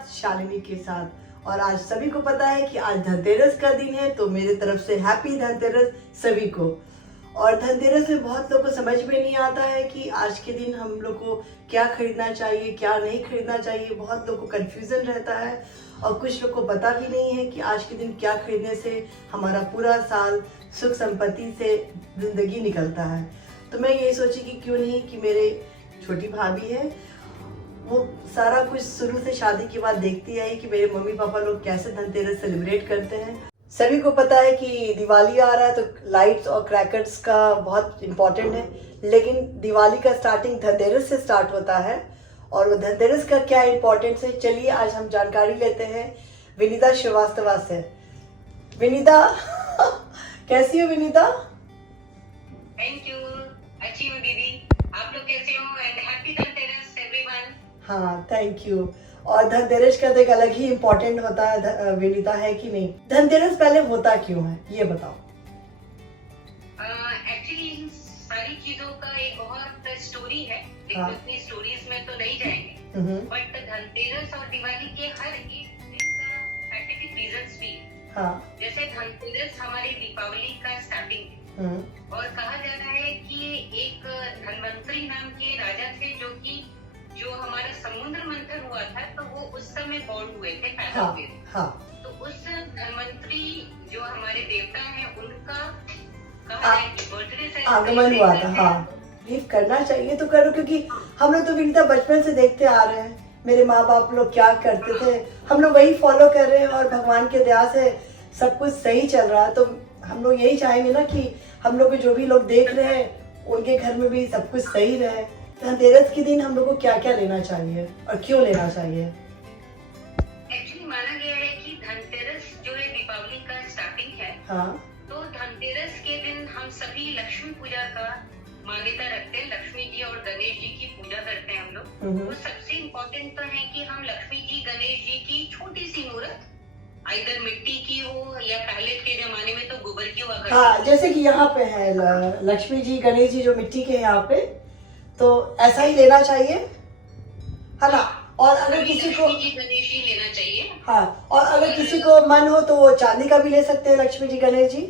साथ, शालिनी के साथ। और आज सभी को पता है कि आज धनतेरस का दिन है, तो मेरे तरफ से हैप्पी धनतेरस सभी को। और धनतेरस में बहुत लोगों को समझ में नहीं आता है कि आज के दिन हम लोग को क्या खरीदना चाहिए, क्या नहीं खरीदना चाहिए। बहुत लोगों को कन्फ्यूजन रहता है और कुछ लोग को पता भी नहीं है कि आज के दिन क्या खरीदने से हमारा पूरा साल सुख संपत्ति से जिंदगी निकलता है। तो मैं यही सोची कि क्यों नहीं कि मेरे छोटी भाभी है, वो सारा कुछ शुरू से शादी के बाद देखती आई कि मेरे मम्मी पापा लोग कैसे धनतेरस सेलिब्रेट करते हैं। सभी को पता है कि दिवाली आ रहा है तो लाइट्स और क्रैकर्स का बहुत इम्पोर्टेंट है, लेकिन दिवाली का स्टार्टिंग धनतेरस से स्टार्ट होता है। और वो धनतेरस का क्या इम्पोर्टेंस है, चलिए आज हम जानकारी लेते हैं विनीता श्रीवास्तव से। विनीता कैसी हो विनीता? थैंक यू, अच्छी हूँ दीदी। आप लोग कैसे हो? And happy Dhanteras everyone. हाँ, थैंक यू। और धनतेरस का तो एक अलग ही इम्पोर्टेंट होता है विनीता, है कि नहीं? धनतेरस पहले होता क्यों है ये बताओ। एक्चुअली इन सारी चीजों का एक बहुत स्टोरी है, लेकिन हाँ। उतनी स्टोरीज में तो नहीं जाएंगे। बट धनतेरस और दिवाली के हर एक दिन का साइंटिफिक रीजंस भी है। हाँ। जैसे धनतेरस हमारी दीपावली का स्टार्टिंग है, और कहा जाता है कि एक धनवंतरी नाम के राजा थे जो हमारा समुद्र मंथन हुआ था, तो वो उस समय बॉर्न हुए थे, पैदा हुए थे। हाँ। तो उस धनवंतरी जो हमारे देवता हैं, उनका कहा जाए कि बर्थडे आगमन हुआ था। हाँ, बिलीव करना चाहिए तो करो, क्योंकि हम लोग तो विनीता बचपन से देखते आ रहे हैं मेरे माँ बाप लोग क्या करते थे, हम लोग वही फॉलो कर रहे हैं और भगवान के दया से सब कुछ सही चल रहा है। तो हम लोग यही चाहेंगे ना कि हम लोग जो भी लोग देख रहे हैं उनके घर में भी सब कुछ सही रहे। धनतेरस के दिन हम लोग को क्या क्या लेना चाहिए और क्यों लेना चाहिए? एक्चुअली माना गया है कि धनतेरस जो है दीपावली का स्टार्टिंग है। हाँ। तो धनतेरस के दिन हम सभी लक्ष्मी पूजा का मान्यता रखते हैं। लक्ष्मी जी और गणेश जी की पूजा करते हैं हम लोग। तो सबसे इम्पोर्टेंट तो है कि हम लक्ष्मी जी गणेश जी की छोटी सी मूर्त, इधर मिट्टी की हो या पहले के जमाने में तो गोबर की हुआ करती। हाँ, जैसे कि यहाँ पे है लक्ष्मी जी गणेश जी जो मिट्टी के हैं यहाँ पे, तो ऐसा ही लेना चाहिए, है ना? और अगर किसी को गणेश जी लेना चाहिए। हाँ, और अगर किसी को मन हो तो वो चांदी का भी ले सकते हैं लक्ष्मी जी गणेश जी।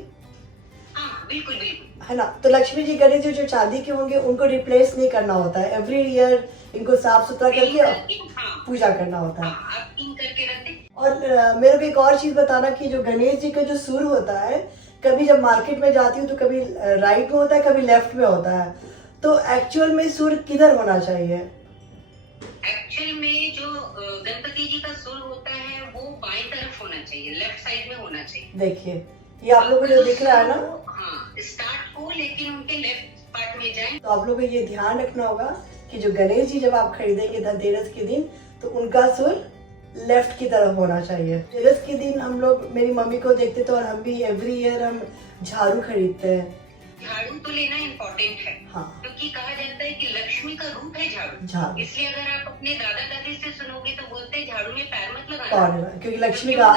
हाँ, बिल्कुल बिल्कुल, है ना? तो लक्ष्मी जी गणेश जी जो चांदी के होंगे उनको रिप्लेस नहीं करना होता है, एवरी ईयर इनको साफ सुथरा करके पूजा करना होता है। आप क्लीन करके रखते। और मेरे को एक और चीज बताना कि जो गणेश जी का जो सुर होता है, कभी जब मार्केट में जाती हूँ तो कभी राइट में होता है, कभी लेफ्ट में होता है, तो एक्चुअल में सुर किधर होना चाहिए? एक्चुअल में जो गणपति जी का सुर होता है वो बाएं तरफ होना चाहिए, लेफ्ट साइड में होना चाहिए। देखिए ये आप लोगों को जो दिख रहा है ना, हाँ, स्टार्ट हो लेकिन उनके लेफ्ट पार्ट में जाए। तो आप लोगों को ये ध्यान रखना होगा कि जो गणेश जी जब आप खरीदेंगे धनतेरस के दिन, तो उनका सुर लेफ्ट की तरफ होना चाहिए। धनतेरस के दिन हम लोग, मेरी मम्मी को देखते थे और हम भी एवरी ईयर हम झाड़ू खरीदते हैं। झाड़ू तो लेना इम्पोर्टेंट है। हाँ। क्योंकि कहा जाता है कि लक्ष्मी का रूप है झाड़ू। इसलिए अगर आप अपने दादा दादी से सुनोगे तो बोलते हैं झाड़ू में पैर मत लगाना, क्योंकि लक्ष्मी का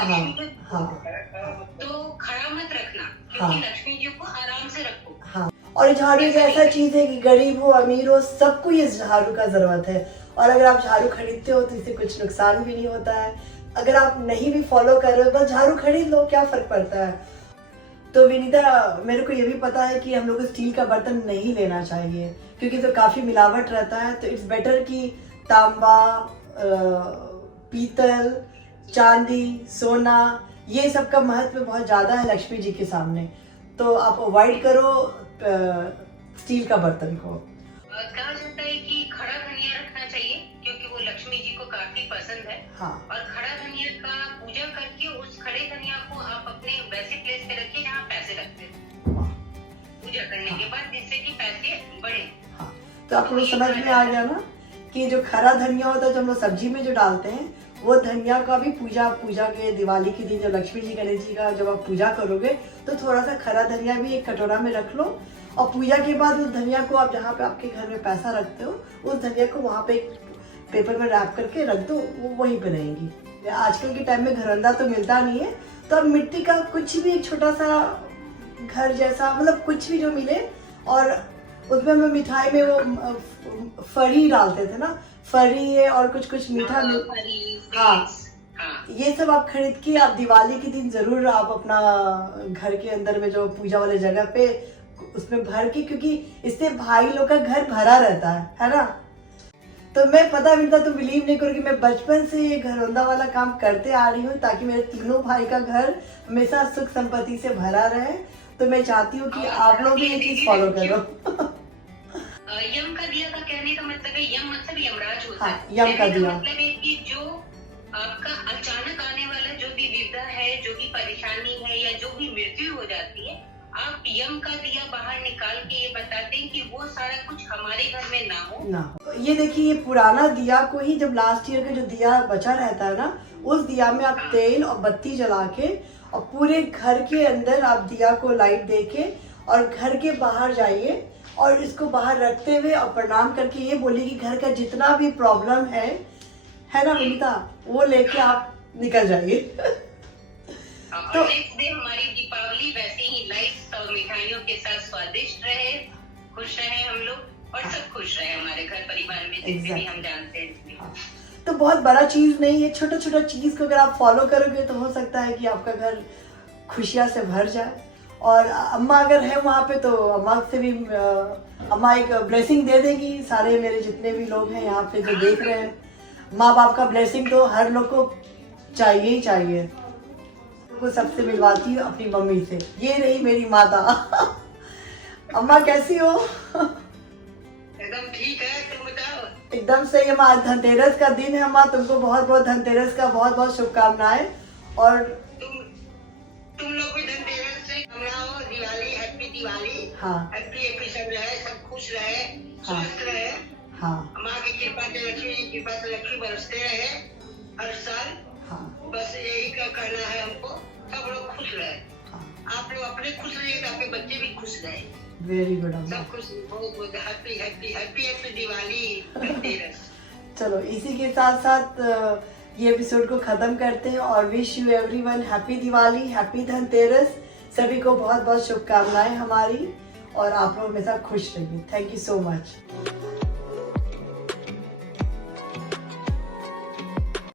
तो खड़ा मत रखना, क्योंकि लक्ष्मी जी को आराम से रखो। हाँ। और झाड़ू एक ऐसा चीज है कि गरीब हो अमीर हो सबको ये झाड़ू का जरूरत है। और अगर आप झाड़ू खरीदते हो तो इससे कुछ नुकसान भी नहीं होता है। अगर आप नहीं भी फॉलो कर रहे हो, बस झाड़ू खरीद लो, क्या फर्क पड़ता है। तो विनीता, मेरे को ये भी पता है कि हम लोग को स्टील का बर्तन नहीं लेना चाहिए, क्योंकि तो काफी मिलावट रहता है। तो इट्स बेटर कि तांबा, पीतल, चांदी, सोना, ये सब का महत्व बहुत ज्यादा है लक्ष्मी जी के सामने। तो आप अवॉइड करो स्टील का बर्तन को। कहा जाता है कि खड़ा धनिया रखना चाहिए, क्योंकि वो लक्ष्मी जी को काफी पसंद है। हाँ। और खड़ा धनिया का पूजा करके उस खड़े धनिया को आप अपने वैसे प्लेस पे रखिए जहाँ पैसे रखते हैं पूजा करने के बाद, जिससे कि पैसे बढ़े। हाँ। तो आप लोग समझ में आ गया ना कि जो खरा धनिया होता है जो हम लोग सब्जी में जो डालते हैं, वो धनिया का भी पूजा के दिवाली के दिन जब लक्ष्मी जी गणेश जी का जब आप पूजा करोगे तो थोड़ा सा खरा धनिया भी एक कटोरा में रख लो, और पूजा के बाद उस धनिया को आप जहाँ पे आपके घर में पैसा रखते हो, उस धनिया को वहाँ पे पेपर में रैप करके रख दो, वो वहीं पे रहेंगी। आजकल के टाइम में घरंदा तो मिलता नहीं है, तो अब मिट्टी का कुछ भी एक छोटा सा घर जैसा, मतलब कुछ भी जो मिले, और उसमें हम मिठाई में वो फरी डालते थे ना, फरी है और कुछ मीठा। हाँ, हाँ ये सब आप खरीद के आप दिवाली के दिन जरूर आप अपना घर के अंदर में जो पूजा वाले जगह पे उसमें भर के, क्योंकि इससे भाई लोग का घर भरा रहता है ना। तो मैं पता मिलता तो बिलीव नहीं करोगी, मैं बचपन से ये घरौंदा वाला काम करते आ रही हूँ ताकि मेरे तीनों भाई का घर हमेशा सुख संपत्ति से भरा रहे। तो मैं चाहती हूँ कि आप लोग भी ये चीज फॉलो करो। यम का दिया का कहने का मतलब है, यम मतलब यमराज होता हाँ, है। यम का दिया मतलब है कि जो आपका अचानक आने वाला जो भी विपदा है, जो भी परेशानी है या जो भी मृत्यु हो जाती है, आप यम का दिया बाहर निकाल के ये बताते हैं कि वो सारा कुछ हमारे घर में ना हो। ये देखिए, ये पुराना दिया को ही जब लास्ट ईयर का जो दिया बचा रहता है ना, उस दिया में आप तेल और बत्ती जला के और पूरे घर के अंदर आप दिया को लाइट दे के और घर के बाहर जाइए और इसको बाहर रखते हुए और प्रणाम करके ये बोलिए कि घर का जितना भी प्रॉब्लम है ना ममता, वो लेके आप निकल जाइए। तो नेक्स्ट डे हमारी दीपावली वैसे ही लाइट्स और मिठाइयों के साथ स्वादिष्ट रहे, खुश रहे हम लोग और सब खुश रहे हमारे घर परिवार में, जिससे भी हम जानते हैं। तो बहुत बड़ा चीज नहीं है, छोटा छोटा चीज को अगर आप फॉलो करोगे तो हो सकता है कि आपका घर खुशियां से भर जाए। और अम्मा अगर है वहाँ पे तो अम्मा से भी अम्मा एक ब्लेसिंग दे देगी सारे मेरे जितने भी लोग हैं यहाँ पे जो देख रहे हैं। माँ बाप का ब्लेसिंग तो हर लोग को चाहिए ही चाहिए। को सबसे मिलवाती हूँ अपनी मम्मी से, ये रही मेरी माता। अम्मा कैसी हो? एकदम ठीक है, तुम बताओ। एकदम सही। अम्मा आज धनतेरस का दिन है, अम्मा तुमको बहुत बहुत धनतेरस का बहुत बहुत शुभकामनाएं। और तुम लोग भी धनतेरस से मनाओ, दिवाली, हैप्पी दिवाली। हाँ, हैप्पी सब रहे, सब खुश रहे, स्वस्थ रहे। हाँ, माँ की कृपा से, लक्ष्मी की कृपा से लक्ष्मी बरसते रहे हर साल। हाँ, बस यही का कहना है हमको, सब लोग खुश रहे। हाँ। आप लोग अपने खुश रहिए तो आपके बच्चे भी खुश रहे। वेरी गुड अम्मा, सब खुश, बहुत बहुत happy happy happy happy Diwali, Dhanteras. चलो इसी के साथ साथ ये एपिसोड को खत्म करते हैं और wish you everyone happy Diwali, happy Dhanteras. सभी को बहुत बहुत शुभकामनाएं हमारी, और आप लोग हमेशा खुश रहिए। Thank you so much.